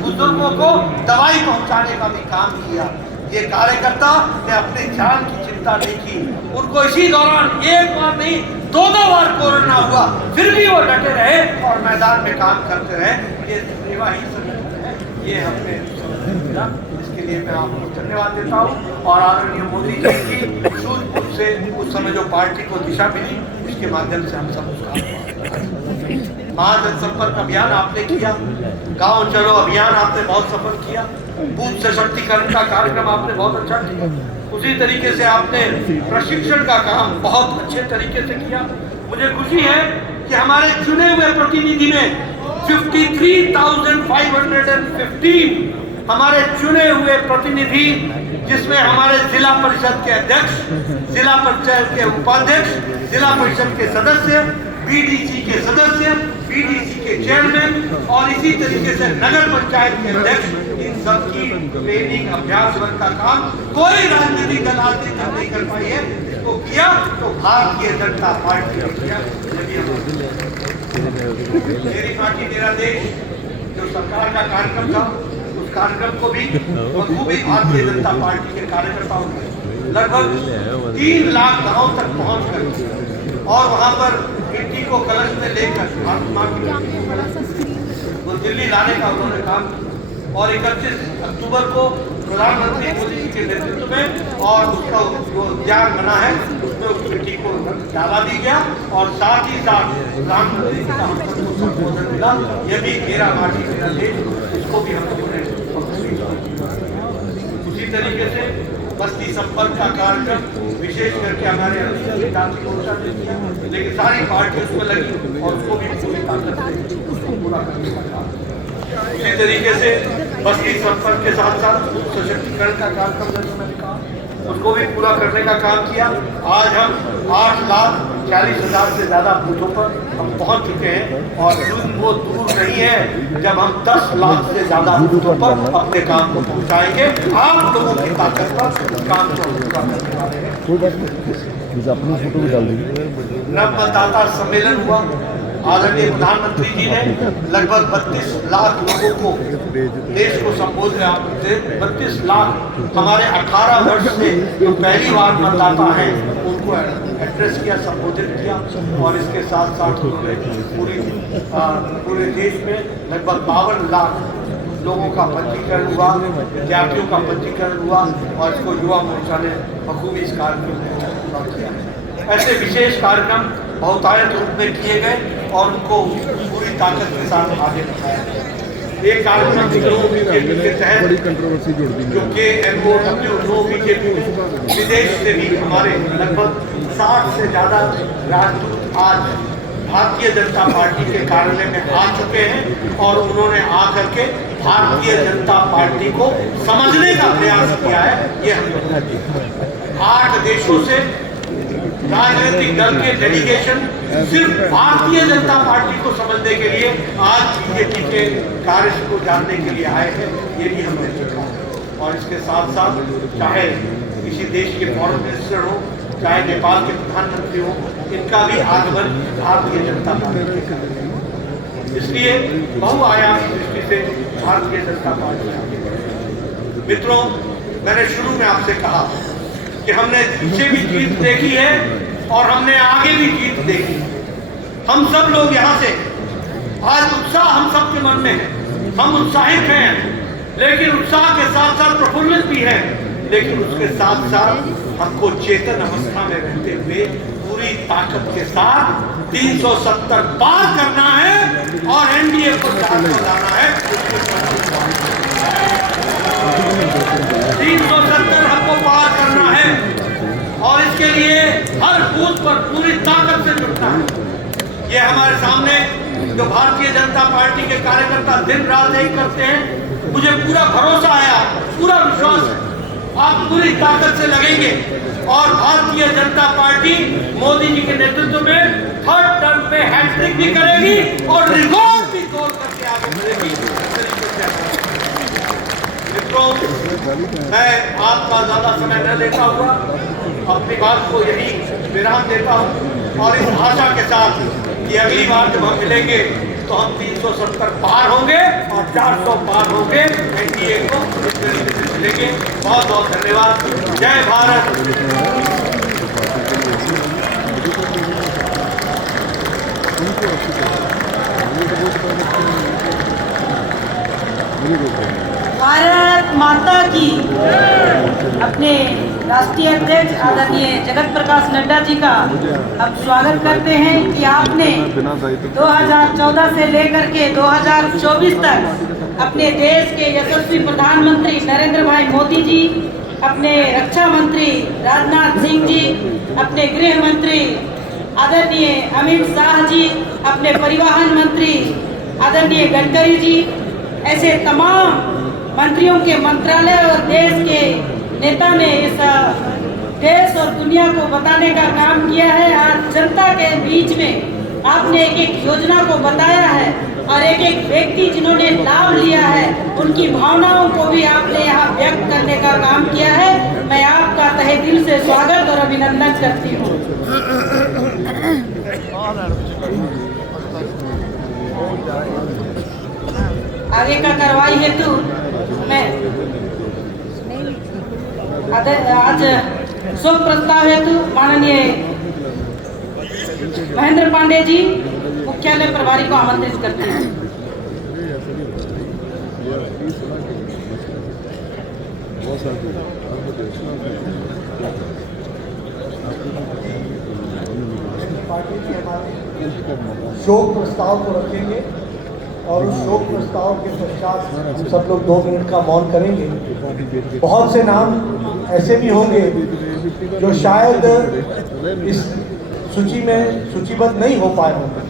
बुजुर्गों को दवाई पहुंचाने का भी काम किया। ये कार्यकर्ता ने अपनी जान की चिंता नहीं की। उनको इसी दौरान एक बार नहीं दो बार कोरोना हुआ, फिर भी वो डटे रहे और मैदान में काम करते रहे। ये सेवा ही संगठन है, ये हमने समझा। इसके लिए मैं आपको धन्यवाद देता हूँ। और आदरणीय मोदी जी की सूझबूझ से उस समय जो पार्टी को दिशा मिली, उसके माध्यम से हम सब उसका महाजनसंपर्क अभियान आपने किया, गांव चलो अभियान आपने बहुत सफल किया, बूथ सशक्तिकरण का कार्यक्रम आपने बहुत अच्छा किया। उसी तरीके से आपने प्रशिक्षण का काम बहुत अच्छे तरीके से किया। मुझे खुशी है कि हमारे चुने हुए प्रतिनिधि ने 53,515 हमारे चुने हुए प्रतिनिधि, जिसमें हमारे जिला परिषद के अध्यक्ष, जिला परिषद के उपाध्यक्ष, जिला परिषद के सदस्य, बीडीसी के सदस्य, बीडीसी के चेयरमैन और इसी तरीके से नगर पंचायत के अध्यक्ष, इन सबकी ट्रेनिंग अभ्यास का काम कोई राजनीतिक दल आज तक नहीं कर पाई है। इसको किया तो भारतीय जनता पार्टी ने किया। मेरी पार्टी मेरा देश जो सरकार का कार्यक्रम था, उस कार्यक्रम को भी बखूबी भारतीय जनता पार्टी के कार्यकर्ताओं ने लगभग 3 लाख गांव तक पहुंच कर और वहां पर मिट्टी को कलश में लेकर वो दिल्ली लाने का उन्होंने काम किया। और 31 अक्टूबर को प्रधानमंत्री मोदी जी के नेतृत्व में और उसका जो उद्यान बना है उसमें उस मिट्टी को डाला भी गया और साथ ही साथ प्रधानमंत्री जी का हमको संबोधन मिला, ये भी मेरा माटी मेरा देश, इसको भी हम लोगों ने। उसी तरीके से बस्ती संपर्क का कार्यक्रम विशेष करके हमारे क्रांति मोर्चा ने किया, लेकिन सारी पार्टी उसमें लगी और उसको भी पूरी ताकत से पूरा करने का काम। इसी तरीके से बस्ती संपर्क के साथ साथ सशक्तिकरण का कार्यक्रम मैंने कहा, उसको भी पूरा करने का काम किया। आज हम 8,40,000 से ज्यादा बूथों पर हम पहुंच चुके हैं और वो दूर नहीं है जब हम 10 लाख से ज्यादा बूथों पर अपने काम को पहुंचाएंगे। आप लोगों की ताकत पर काम को पूरा करने वाले हैं। अपनी फोटो भी डाल देंगे। नव मतदाता सम्मेलन हुआ। आदरणीय प्रधानमंत्री जी ने लगभग 32 लाख लोगों को देश को संबोधित, 32 लाख हमारे 18 वर्ष से जो पहली बार मतदाता हैं उनको एड्रेस किया, संबोधित किया। और इसके साथ साथ उन्होंने पूरे देश में लगभग 52 लाख लोगों का पंजीकरण हुआ, विद्यार्थियों का पंजीकरण हुआ और इसको युवा मोर्चा ने बखूबी इस कार्यक्रम में पूरा किया। ऐसे विशेष कार्यक्रम बहुतायत रूप में किए गए और उनको पूरी ताकत के साथ आगे बढ़ाया गया। एक कार्यक्रम के तहत जो KMOW बीजेपी विदेश से भी हमारे लगभग 60 से ज्यादा राजदूत आज भारतीय जनता पार्टी के कार्यालय में आ चुके हैं और उन्होंने आकर के भारतीय जनता पार्टी को समझने का प्रयास किया है। ये हम लोगों ने 8 देशों से राजनीतिक दल के डेलीगेशन सिर्फ भारतीय जनता पार्टी को समझने के लिए आज बीजेपी के कार्य को जानने के लिए आए हैं। ये भी हमने देखा और इसके साथ साथ चाहे किसी देश के फॉरेन मिनिस्टर हो, चाहे नेपाल के प्रधानमंत्री हो, इनका भी आगमन भारतीय जनता पार्टी के कार्य। इसलिए बहुआयामी दृष्टि से भारतीय जनता पार्टी आगे बढ़ी। मित्रों, मैंने शुरू में आपसे कहा कि हमने पीछे भी जीत देखी है और हमने आगे भी जीत देखी। हम सब लोग यहाँ से आज उत्साह हम सबके मन में है, हम उत्साहित हैं, लेकिन उत्साह के साथ साथ प्रफुल्लित भी है, लेकिन उसके साथ साथ हमको चेतन अवस्था में रहते हुए पूरी ताकत के साथ 370 पार करना है और एनडीए को लाना है। 370 हमको पार करना है और इसके लिए हर बूथ पर पूरी ताकत से जुटना है। ये हमारे सामने जो भारतीय जनता पार्टी के कार्यकर्ता दिन रात एक करते हैं, मुझे पूरा भरोसा आया, पूरा विश्वास है आप पूरी ताकत से लगेंगे और भारतीय जनता पार्टी मोदी जी के नेतृत्व में 3rd टर्म पे हैट्रिक भी करेगी और रिकॉर्ड भी तोड़ करके आगे बढ़ेगी। मित्रों, मैं आपका ज्यादा समय न लेता हुआ अपनी बात को यही विराम देता हूँ और इस आशा के साथ कि अगली बार जब हम मिलेंगे तो हम 370 पार होंगे और 400 पार होंगे, एनडीए को मिलेंगे। बहुत बहुत धन्यवाद। जय भारत। भारत माता की। अपने राष्ट्रीय अध्यक्ष आदरणीय जगत प्रकाश नड्डा जी का हम स्वागत करते हैं कि आपने 2014 से लेकर के 2024 तक अपने देश के यशस्वी प्रधानमंत्री नरेंद्र भाई मोदी जी, अपने रक्षा मंत्री राजनाथ सिंह जी, अपने गृह मंत्री आदरणीय अमित शाह जी, अपने परिवहन मंत्री आदरणीय गडकरी जी, ऐसे तमाम मंत्रियों के मंत्रालय और देश के नेता ने इस देश और दुनिया को बताने का काम किया है। आज जनता के बीच में आपने एक एक योजना को बताया है और एक एक व्यक्ति जिन्होंने लाभ लिया है उनकी भावनाओं को भी आपने यहाँ व्यक्त करने का काम किया है। मैं आपका तहे दिल से स्वागत और अभिनंदन करती हूँ। आगे का कार्रवाई हेतु मैं आज शोक प्रस्ताव हेतु माननीय महेंद्र पांडे जी मुख्यालय प्रभारी को आमंत्रित करते हैं। शोक प्रस्ताव को रखेंगे और उस शोक प्रस्ताव के पश्चात हम सब लोग 2 मिनट का मौन करेंगे। बहुत से नाम ऐसे भी होंगे जो शायद इस सूची में सूचीबद्ध नहीं हो पाए होंगे।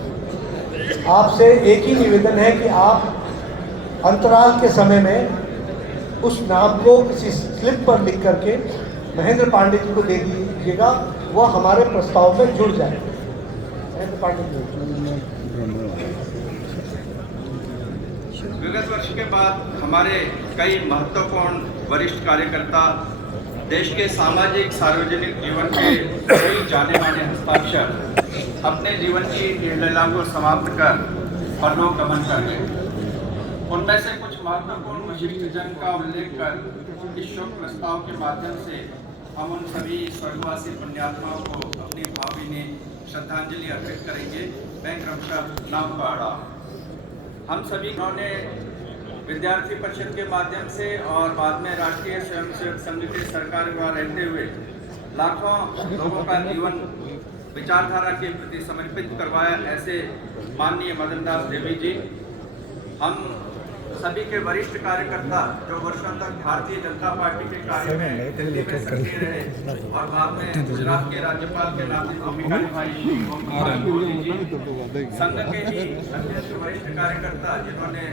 आपसे एक ही निवेदन है कि आप अंतराल के समय में उस नाम को किसी स्लिप पर लिख करके महेंद्र पांडे जी को दे दीजिएगा, वह हमारे प्रस्ताव में जुड़ जाए। महेंद्र पांडे जी। विगत वर्ष के बाद हमारे कई महत्वपूर्ण वरिष्ठ कार्यकर्ता देश के सामाजिक सार्वजनिक जीवन के कई जाने माने हस्ताक्षर अपने जीवन की लीला को समाप्त कर परलोक गमन कर गए। उनमें से कुछ महत्वपूर्ण विशिष्ट जन का उल्लेख कर इस शोक प्रस्ताव के माध्यम से हम उन सभी स्वर्गवासी पुण्यात्माओं को अपनी भावभीनी श्रद्धांजलि अर्पित करेंगे। मैं क्रमशः नाम पढ़ा। हम सभी ने विद्यार्थी परिषद के माध्यम से और बाद में राष्ट्रीय स्वयंसेवक संघ के सरकार में रहते हुए लाखों लोगों का जीवन विचारधारा के प्रति समर्पित करवाया, ऐसे माननीय मदन दास देवी जी। हम सभी के वरिष्ठ कार्यकर्ता जो वर्षों तक भारतीय जनता पार्टी के कार्य में दिल्ली में सक्रिय रहे और बाद में गुजरात के राज्यपाल के नाते भूमिका निभाई, संघ के ही अत्यंत वरिष्ठ कार्यकर्ता जिन्होंने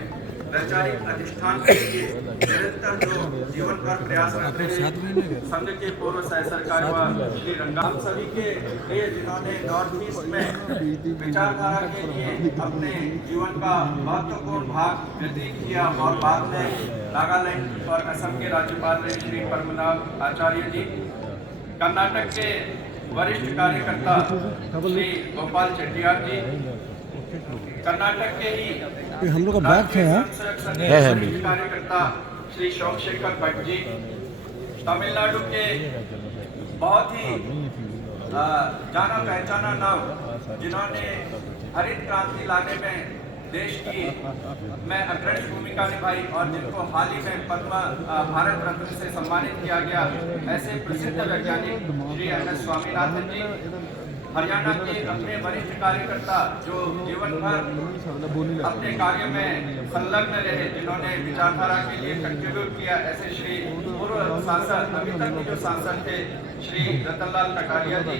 वैचारिक अधिष्ठान के लिए निरंतर जो जीवन भर प्रयास करते हैं, संघ के पूर्व सह सरकार श्री रंगाम सभी के लिए जिन्होंने नॉर्थ ईस्ट में विचारधारा के लिए अपने जीवन का महत्वपूर्ण भाग व्यतीत किया और बाद में नागालैंड और असम के राज्यपाल रहे श्री पद्मनाभ आचार्य जी, कर्नाटक के वरिष्ठ कार्यकर्ता श्री गोपाल चेट्टियार जी, कर्नाटक के ही हम लोग का बात है कार्यकर्ता श्री सोमशेखर भट्ट जी, तमिलनाडु के बहुत ही जाना पहचाना नाम जिन्होंने हरित क्रांति लाने में देश की में अग्रणी भूमिका निभाई और जिनको हाल ही में पद्म भारत रत्न से सम्मानित किया गया, ऐसे प्रसिद्ध वैज्ञानिक श्री MS स्वामीनाथन जी, हरियाणा के अपने वरिष्ठ कार्यकर्ता जो जीवन भर अपने कार्य में संलग्न रहे, जिन्होंने विचारधारा के लिए कंट्रीब्यूट किया, ऐसे श्री पूर्व सांसद अभी तक के जो सांसद थे श्री रतनलाल कटारिया जी,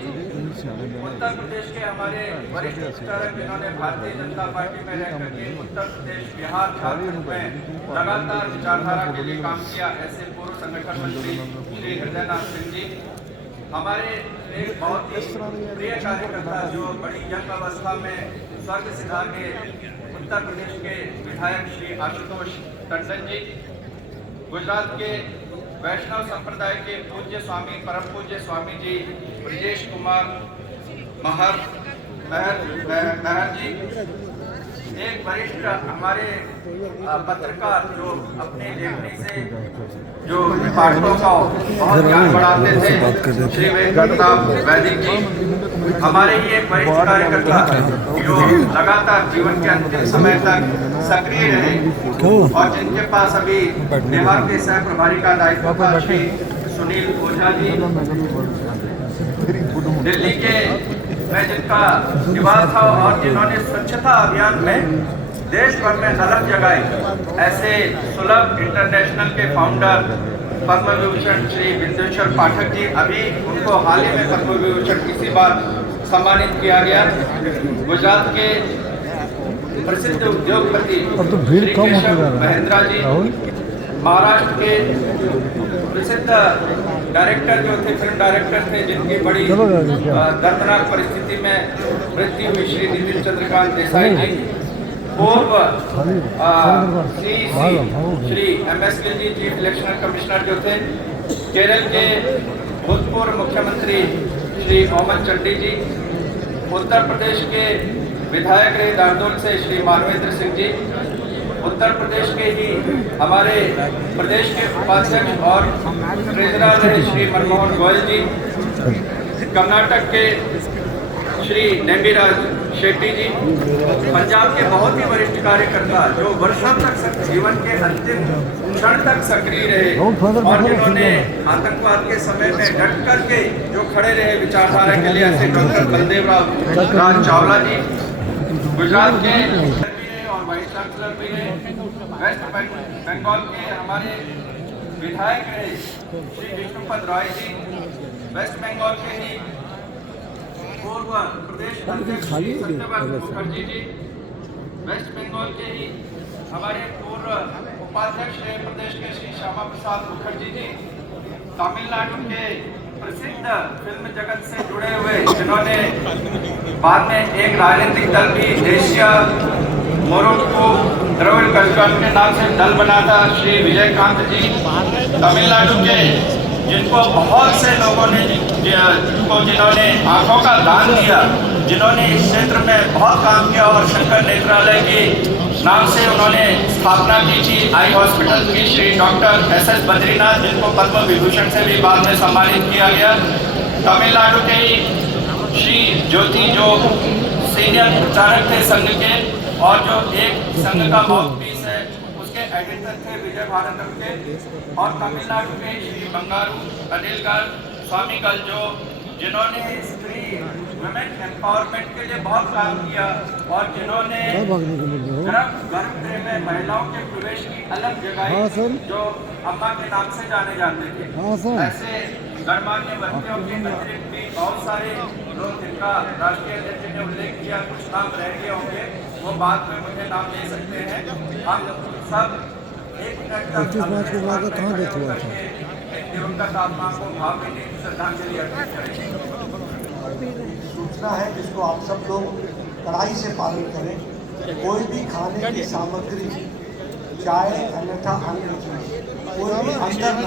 उत्तर प्रदेश के हमारे वरिष्ठ विचारक जिन्होंने भारतीय जनता पार्टी में रह करके उत्तर प्रदेश, बिहार, झारखंड में लगातार विचारधारा के लिए काम किया, ऐसे पूर्व संगठन मंत्री श्री हृदयनाथ सिंह जी, हमारे एक बहुत ही प्रिय कार्यकर्ता जो बड़ी यंग अवस्था में स्वर्ग सिधा के उत्तर प्रदेश के विधायक श्री आशुतोष टंडन जी, गुजरात के वैष्णव संप्रदाय के पूज्य स्वामी परम पूज्य स्वामी जी ब्रजेश कुमार महर जी, एक वरिष्ठ हमारे पत्रकार जो अपने लेखनी से जो पाठकों का बहुत ज्ञान बढ़ाते थे, श्री वेंकटराम वैदिक जी हमारे ही एक वरिष्ठ कार्यकर्ता जो लगातार जीवन के अंतिम समय तक सक्रिय रहे और जिनके पास अभी बिहार के सह प्रभारी का दायित्व था, श्री सुनील ओझा जी, दिल्ली के में जिनका निवास था और जिन्होंने स्वच्छता अभियान में देश भर में अलग जगह ऐसे सुलभ इंटरनेशनल के फाउंडर पद्म विभूषण श्री विंदेश्वर पाठक जी, अभी उनको हाल ही में पद्म विभूषण इसी बार सम्मानित किया गया। गुजरात के प्रसिद्ध उद्योगपति श्री केशव महेंद्रा जी, महाराष्ट्र के प्रसिद्ध डायरेक्टर जो थे, फिल्म डायरेक्टर थे, जिनकी बड़ी दर्दनाक परिस्थिति में मृत्यु हुई, श्री नितिन चंद्रकांत देसाई जी, पूर्व श्री MS जी चीफ इलेक्शन कमिश्नर जो थे, केरल के भूतपूर्व मुख्यमंत्री श्री मोहम्मद चंडी जी, उत्तर प्रदेश के विधायक रहे दारदोल से श्री मानवेंद्र सिंह जी, उत्तर प्रदेश के ही हमारे प्रदेश के उपाध्यक्ष और ट्रेजरर रहे श्री मनमोहन गोयल जी, कर्नाटक के श्री नेमिराज शेट्टी जी, पंजाब के बहुत ही वरिष्ठ कार्यकर्ता जो वर्षों तक जीवन के अंतिम क्षण तक सक्रिय रहे और जिन्होंने आतंकवाद के समय में डट करके जो खड़े रहे विचारधारा के लिए, ऐसे डॉक्टर बलदेव राज चावला जी, गुजरात के और वाइस चांसलर भी रहे, वेस्ट बंगाल के हमारे विधायक रहे श्री विष्णुपद रॉय जी, वेस्ट बंगाल के ही पूर्व प्रदेश अध्यक्ष श्री सत्यपाल मुखर्जी जी, वेस्ट बंगाल के ही हमारे पूर्व उपाध्यक्ष रहे प्रदेश के श्री श्यामा प्रसाद मुखर्जी जी, तमिलनाडु के प्रसिद्ध फिल्म जगत से जुड़े हुए जिन्होंने बाद में एक राजनीतिक दल भी एशिया मोरोक्को द्रविड़ कल्चर के नाम से दल बना था, श्री विजयकांत जी, तमिलनाडु के जिनको बहुत से लोगों ने जिन्होंने आंखों का दान दिया, जिन्होंने इस क्षेत्र में बहुत काम किया और शंकर नेत्रालय के नाम से उन्होंने स्थापना की थी आई हॉस्पिटल की, श्री डॉक्टर SS बद्रीनाथ, जिनको पद्म विभूषण से भी बाद में सम्मानित किया गया। तमिलनाडु के ही श्री ज्योति जो सीनियर प्रचारक थे संघ के और जो एक संघ का माउथपीस है उसके एडिटर थे विजय भारतम के, और तमिलनाडु के श्री बंगारू अनिलगढ़ स्वामीगल जो जिन्होंने स्त्री वुमेन एम्पावरमेंट के लिए बहुत काम किया और जिन्होंने गर्भगृह में महिलाओं के प्रवेश की अलग जगह जो अम्मा के नाम से जाने जाते थे, ऐसे गणमान्य व्यक्तियों के अतिरिक्त भी बहुत सारे लोग जिनका राष्ट्रीय अध्यक्ष ने उल्लेख किया, कुछ नाम रह गए होंगे वो बाद में मुझे नाम ले सकते हैं। हम सब एक मिनट तक दिवंगत आत्मा को भावभीनी श्रद्धांजलि अर्पित करेंगे। सूचना है जिसको आप सब लोग कड़ाई से पालन करें। कोई भी खाने की सामग्री, चाय अन्यथा अन्य चीज कोई भी अंदर न